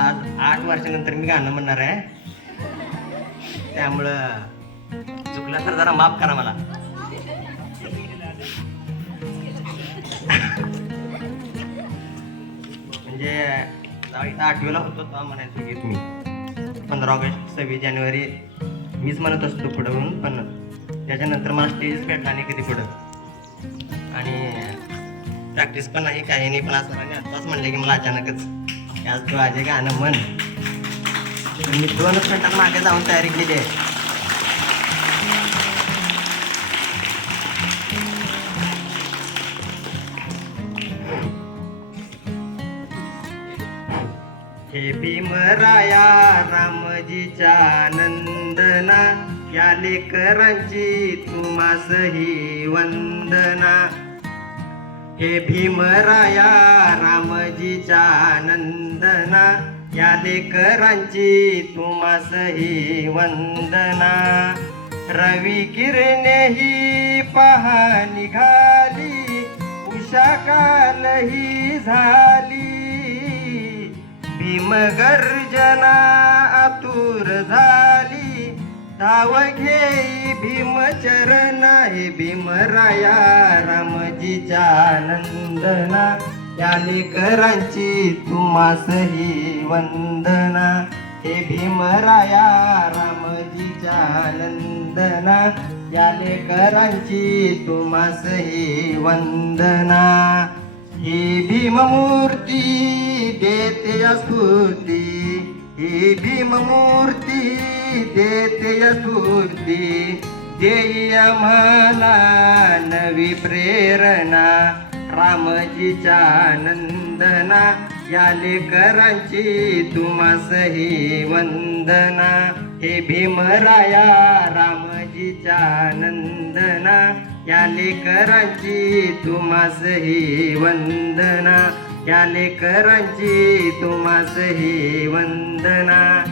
वर्षानंतर मी गाणं म्हणणार आहे. त्यामुळं चुकलं तर जरा माफ करा मला. म्हणजे आठवीला होतो तेव्हा म्हणायचो गीत मी पंधरा ऑगस्ट सव्वीस जानेवारी मीच म्हणत असतो पुढं म्हणून पण त्याच्यानंतर मला स्टेज भेटला नाही कधी पुढं. आणि प्रॅक्टिस पण नाही काही नाही पण असं आणि आत्ताच म्हणले की मला अचानकच आज तू आजे गाणं म्हण. मी दोनच मिनटात मागे जाऊन तयारी केली आहे. हे भीमराया रामजीच्या नंदना या लेकरांची तुम्हासही वंदना. हे भीमराया रामजीच्या नंदना या लेकरांची तुम्हासही वंदना. रवी किरणे ही पहा निघाली उषा कालही झाली. भीमगर्जना धाव घेई भीमचरण हे भीमराया रामजीच्या नंदना. या लेकरांची तुम्हासही वंदना. हे भीमराया रामजीच्या नंदना. या लेकरांची तुम्हासही वंदना. ही भीममूर्ती देते या ही भीममूर्ती देते या स्फूर्ती नवी प्रेरणा रामजीच्या नंदना या लेकरांची तुम्हासही वंदना. हे भीमराया रामजीच्या नंदना या लेकरांची तुम्हासही वंदना. या लेकरांची तुम्हासही वंदना.